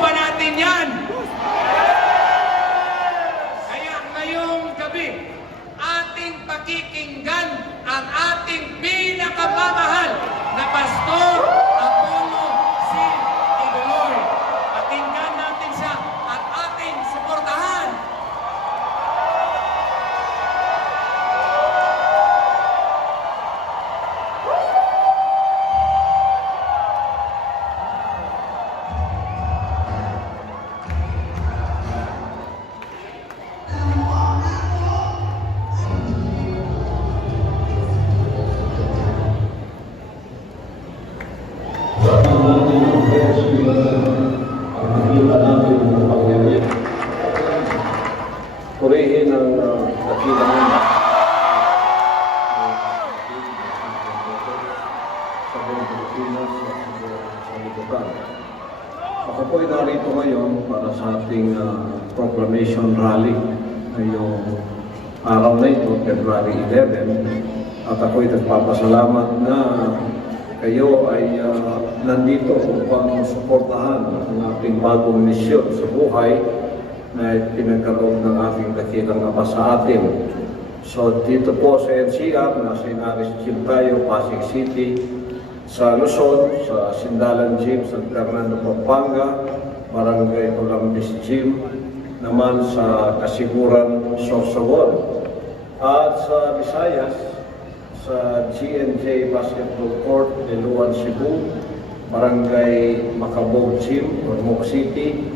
ba natin yan? Kaya ngayong gabi, ating pakikinggan ang ating pinakamamahal na pastor, po ay narito ngayon para sa ating uh, proclamation rally ngayong araw na ito, February 11. At ako ay nagpapasalamat na kayo ay uh, nandito upang suportahan ang ating bagong misyon sa buhay na pinagkaroon ng ating dakilang ama sa atin. So dito po sa NCR, nasa Inaris tayo, Pasig City, sa Luzon, sa Sindalan Gym, San Fernando, Pampanga, Barangay Colambis Gym, naman sa Kasiguran, Sorsogon. At sa Visayas, sa GNJ Basketball Court, Liluan, Cebu, Barangay Macabog Gym, Ormoc City,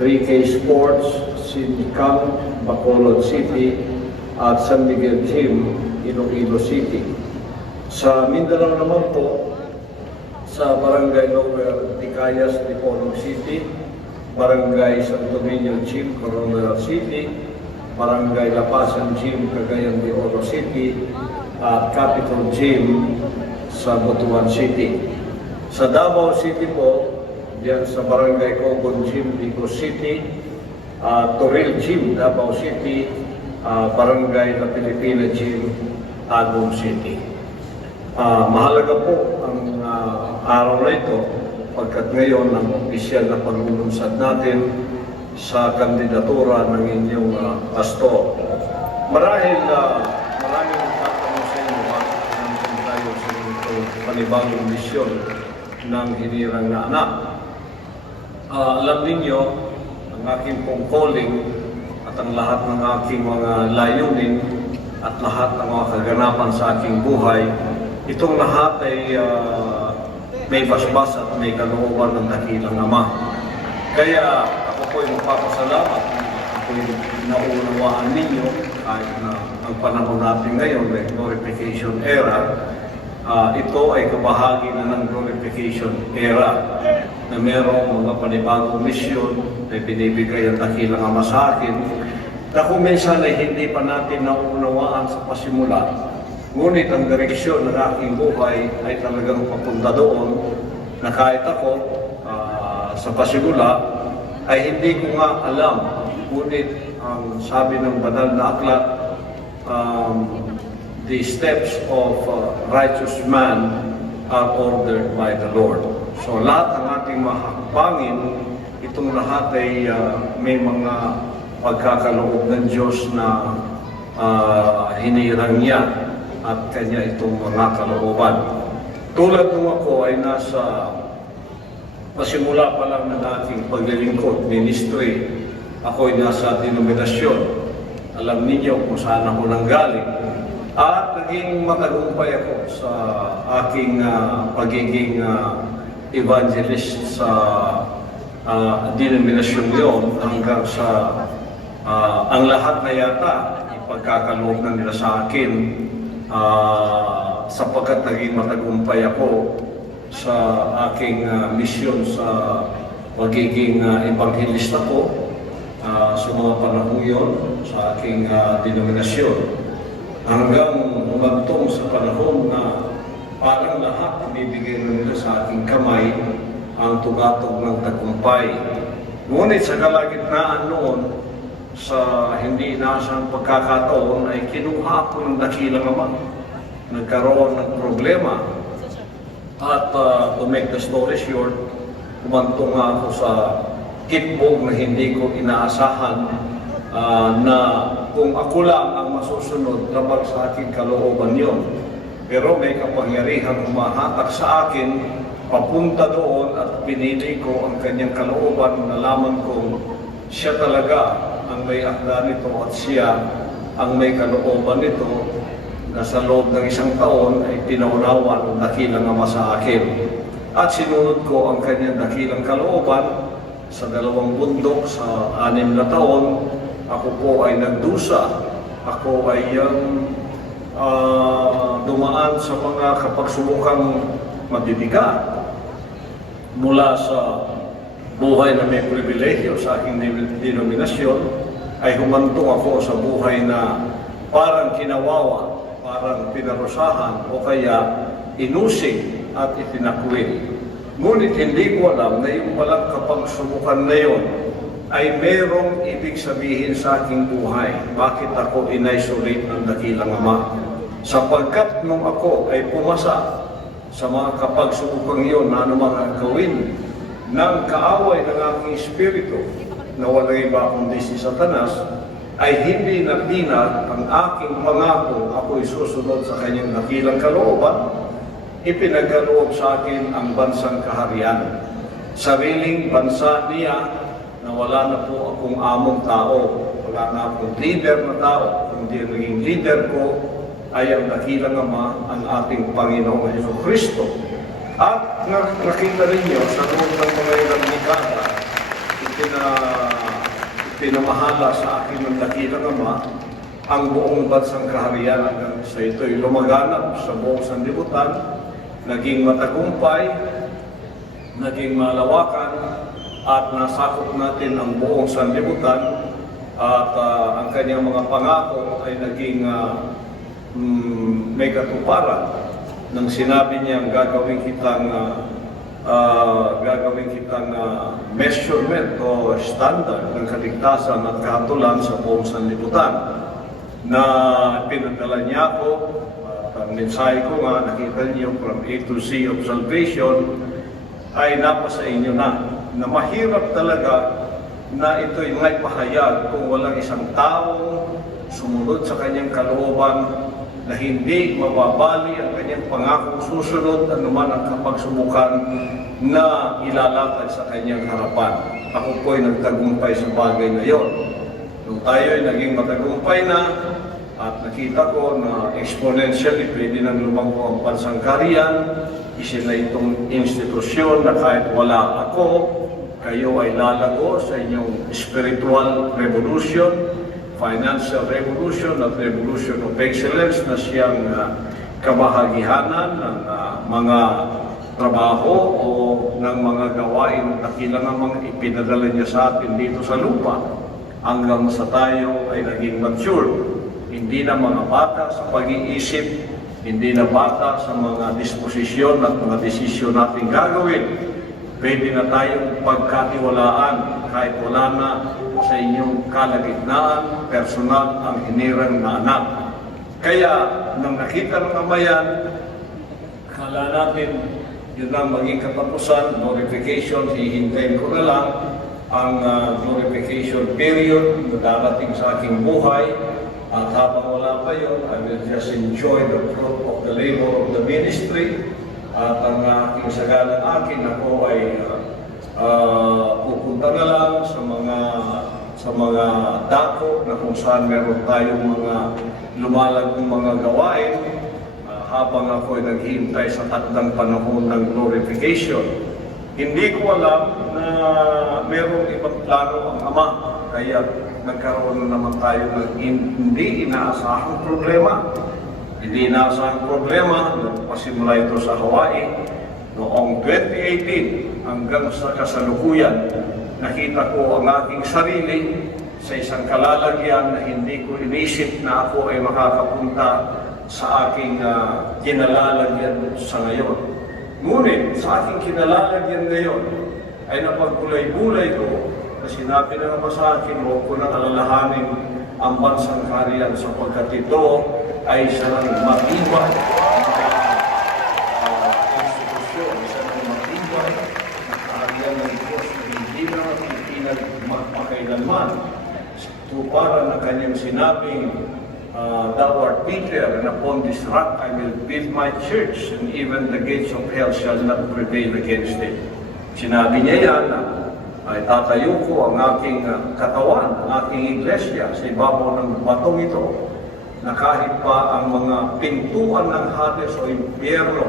3K Sports, Sinicam, Bacolod City, at San Miguel Gym, Iloilo City. Sa Mindanao naman po, sa Barangay Lower Ticayas, Dipolog City, Barangay Santo Niño Gym, Coronel City, Barangay Lapasan Gym, Cagayan de Oro City, at Capitol Gym sa Butuan City. Sa Davao City po, diyan sa Barangay Cogon Gym, Vigo City, uh, Toril Gym, Davao City, ah, Barangay La Pilipina Gym, Agong City. Ah, mahalaga po ang ah, araw na ito pagkat ngayon ang opisyal na paglulunsad natin sa kandidatura ng inyong ah, pastor. Marahil ah, maraming nagtatanong sa inyo bakit nandun tayo sa ito panibagong misyon ng hinirang na anak. Ah, alam ninyo, ang aking pong calling at ang lahat ng aking mga layunin at lahat ng mga kaganapan sa aking buhay, itong lahat ay ah, may basbas at may kalooban ng dakilang Ama. Kaya ako po ay magpapasalamat ako po ay naunawaan ninyo kahit na ang panahon natin ngayon ay glorification era, Ah, ito ay kabahagi na ng glorification era na merong mga panibagong misyon na binibigay ang dakilang ama sa akin na kung minsan ay hindi pa natin nauunawaan sa pasimula. Ngunit ang direksyon ng aking buhay ay talagang papunta doon na kahit ako ah, sa pasimula ay hindi ko nga alam. Ngunit ang sabi ng banal na aklat, um, the steps of uh, righteous man are ordered by the Lord. So lahat ng ating mahakbangin, itong lahat ay uh, may mga pagkakaloob ng Diyos na uh, hinirang niya at kanya itong mga kalooban. Tulad nung ako ay nasa pasimula pa lang ng aking paglilingkod, ministry, ako ay nasa denominasyon. Alam ninyo kung saan ako nanggaling. At naging matagumpay ako sa aking ah, pagiging ah, evangelist sa uh, denominasyon yon hanggang sa ah, ang lahat na yata ipagkakaloob na nila sa akin ah, sapagkat naging matagumpay ako sa aking ah, misyon sa pagiging uh, evangelista ko ah, sa mga panahon yon sa aking ah, denominasyon hanggang umagtong sa panahon na parang lahat ibibigay na nila sa aking kamay ang tugatog ng tagumpay. Ngunit sa kalagitnaan noon, sa hindi inaasang pagkakataon ay kinuha ko ng dakilang ama. Nagkaroon ng problema. At uh, to make the story short, kumantong nga ako sa kitbog na hindi ko inaasahan ah, na kung ako lang ang masusunod, labag sa aking kalooban yon. Pero may kapangyarihan humahatak sa akin, papunta doon at pinili ko ang kanyang kalooban, nalaman kong siya talaga ang may akda nito at siya ang may kalooban nito na sa loob ng isang taon ay pinaunawa ng dakilang ama sa akin. At sinunod ko ang kanyang dakilang kalooban sa dalawang bundok sa anim na taon. Ako po ay nagdusa. Ako ay um, ah, dumaan sa mga kapagsubukang mabibigat mula sa buhay na may pribilehyo sa aking denominasyon ay humantong ako sa buhay na parang kinawawa, parang pinarusahan o kaya inusig at itinakwil. Ngunit hindi ko alam na yung palang kapagsubukan na yon ay merong ibig sabihin sa aking buhay. Bakit ako in-isolate ng dakilang ama? Sapagkat nung ako ay pumasa sa mga kapagsubukang iyon na anumang ang gawin ng kaaway ng aking espiritu na walang iba kundi si Satanas, ay hindi natinag ang aking pangako ako'y susunod sa kanyang nakilang kalooban, ipinagkaloob sa akin ang bansang kaharian. Sariling bansa niya na wala na po akong among tao, wala na akong leader na tao, kundi ang naging leader ko ay ang dakilang ama, ang ating Panginoong Heso Kristo. At na- nakita rin niyo sa loob ng mga ilang dekada, ipina, ipinamahala sa akin ng dakilang ama ang buong bansang kaharian. Hanggang sa ito'y lumaganap sa buong sanlibutan, naging matagumpay, naging malawakan, at nasakop natin ang buong sanlibutan at ah, ang kanyang mga pangako ay naging ah, mm, may katuparan nang sinabi niyang gagawin kitang ah, ah, gagawin kitang ah, measurement o standard ng kaligtasan at kahatulan sa buong sanlibutan na pinadala niya ako at ang mensahe ko nga nakita niyo from A to Z of salvation ay napasa inyo na na mahirap talaga na ito'y may pahayag kung walang isang tao sumunod sa kanyang kalooban na hindi mababali ang kanyang pangakong susunod anuman ang kapagsubukan na ilalakad sa kanyang harapan. Ako po'y nagtagumpay sa bagay na yon. Nung tayo ay naging matagumpay na at nakita ko na exponentially pwede nang lumago ang bansang kariyan, isin na itong institusyon na kahit wala ako, kayo ay lalago sa inyong spiritual revolution, financial revolution at revolution of excellence na siyang uh, kabahagihanan ng uh, mga trabaho o ng mga gawain na kailangan mga ipinadala niya sa atin dito sa lupa hanggang sa tayo ay naging mature. Hindi na mga bata sa pag-iisip, hindi na bata sa mga disposisyon at mga desisyon natin gagawin. Pwede na tayong pagkatiwalaan kahit wala na sa inyong kalagitnaan, personal ang hinirang na anak. Kaya, nang nakita ng amayan, kala natin yun ang maging katapusan, glorification, hihintayin ko na lang ang ah, glorification period na darating sa aking buhay. At habang wala pa yun, I will just enjoy the fruit of the labor of the ministry. At ang aking sagalang akin, ako ay ah, pupunta na lang sa mga sa mga dako na kung saan meron tayong mga lumalagong mga gawain Ah, habang ako ay naghihintay sa takdang panahon ng glorification. Hindi ko alam na merong ibang plano ang Ama, kaya nagkaroon na naman tayo ng hin- hindi inaasahang problema. Hindi inaasahang problema, pasimula ito sa Hawaii, noong 2018 hanggang sa kasalukuyan, nakita ko ang aking sarili sa isang kalalagyan na hindi ko inisip na ako ay makakapunta sa aking uh, kinalalagyan sa ngayon. Ngunit sa aking kinalalagyan ngayon ay napagkulay-bulay ko na sinabi na naman sa akin, huwag ko nang alalahanin ang bansang kariyan sapagkat ito ay isang matibay na uh, institusyon, isang matibay na kariyan ng Diyos na hindi na matitinag magpakailanman. Tuparan ang kanyang sinabing, uh, Thou art Peter, and upon this rock I will build my church, and even the gates of hell shall not prevail against it. Sinabi niya yan na ay tatayo ko ang aking uh, katawan, ang aking iglesia sa ibabaw ng batong ito na kahit pa ang mga pintuan ng Hades o impyerno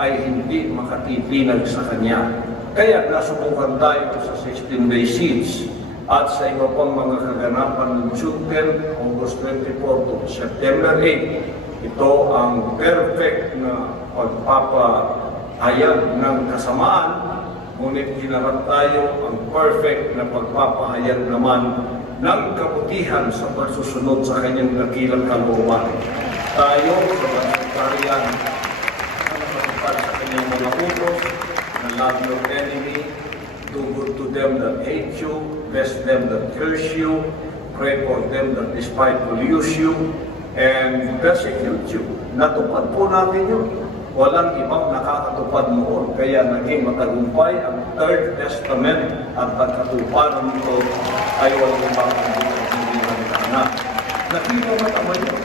ay hindi makatitinag sa Kanya. Kaya nasubukan tayo sa 16 day siege at sa iba pang mga kaganapan ng June 10, August 24 to September 8. Ito ang perfect na pagpapahayag ng kasamaan Ngunit hinarap tayo ang perfect na pagpapahayag naman ng kabutihan sa pagsusunod sa kanyang nakilang kalooban. Tayo sa na nakatupad sa kanyang mga utos na love your enemy, do good to them that hate you, bless them that curse you, pray for them that despitefully use you, and persecute you. Natupad po natin yun. Walang ibang nakakatupad noon. Kaya naging matagumpay ang Third Testament at ang katuparan nito ay walang ibang hindi na Nakita mo naman yun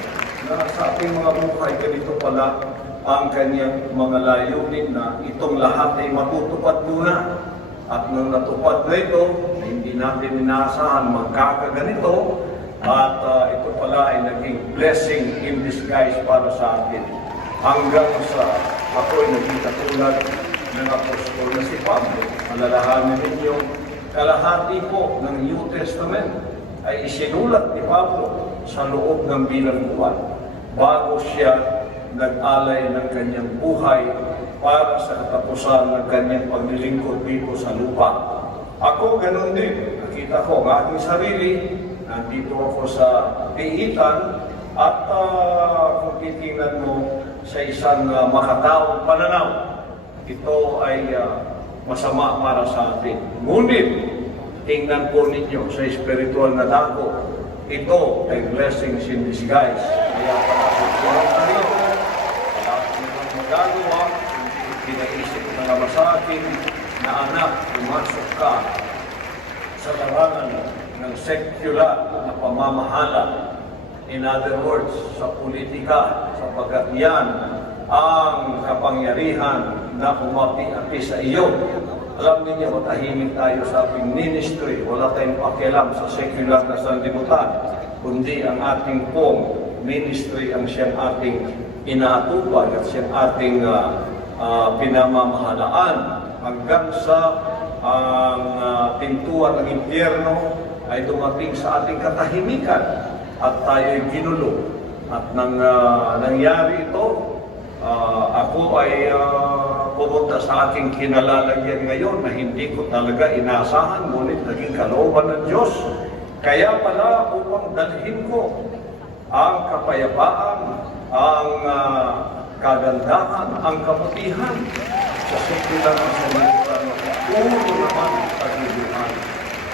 na sa ating mga buhay ganito pala ang kanyang mga layunin na itong lahat ay matutupad muna. At nung natupad na ito, hindi natin inaasahan magkakaganito at ah, ito pala ay naging blessing in disguise para sa atin hanggang sa ako'y naging katulad ng apostol na si Pablo. Alalahanin ninyo, kalahati po ng New Testament ay isinulat ni Pablo sa loob ng bilangguan bago siya nag-alay ng kanyang buhay para sa katapusan ng kanyang paglilingkod dito sa lupa. Ako ganun din. Nakita ko ang aking sarili. Nandito ako sa piitan at ah, kung titingnan mo sa isang uh, makataong pananaw, ito ay ah, masama para sa atin. Ngunit, tingnan po ninyo sa spiritual na dako, ito ay blessings in disguise. Kaya pala po sa rin, wala ko namang magagawa, pinaisip na naman sa akin na anak, pumasok ka sa larangan ng secular na pamamahala In other words, sa politika, sapagkat yan ang kapangyarihan na umati-ati sa iyo. Alam niyo, matahimik tayo sa ating ministry. Wala tayong pakialam sa secular na sanlibutan, kundi ang ating pong ministry ang siyang ating inaatupag at siyang ating ah, ah, pinamamahalaan hanggang sa ang ah, pintuan ng impyerno ay dumating sa ating katahimikan at tayo'y ginulo. At nang ah, nangyari ito, ah, ako ay ah, pumunta sa aking kinalalagyan ngayon na hindi ko talaga inaasahan, ngunit naging kalooban ng Diyos. Kaya pala upang dalhin ko ang kapayapaan, ang ah, kagandahan, ang kabutihan sa na sanlibutan na puro naman kagiluhan.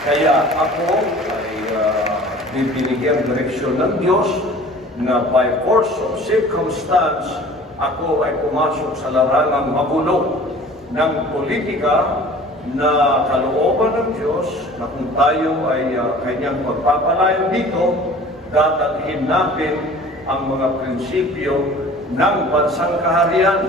Kaya ako ay uh, bibinigyan direksyon ng Diyos na by force of circumstance, ako ay pumasok sa larangang magulo ng politika na kalooban ng Diyos na kung tayo ay uh, kanyang pagpapalayo dito, dadalhin natin ang mga prinsipyo ng bansang kaharian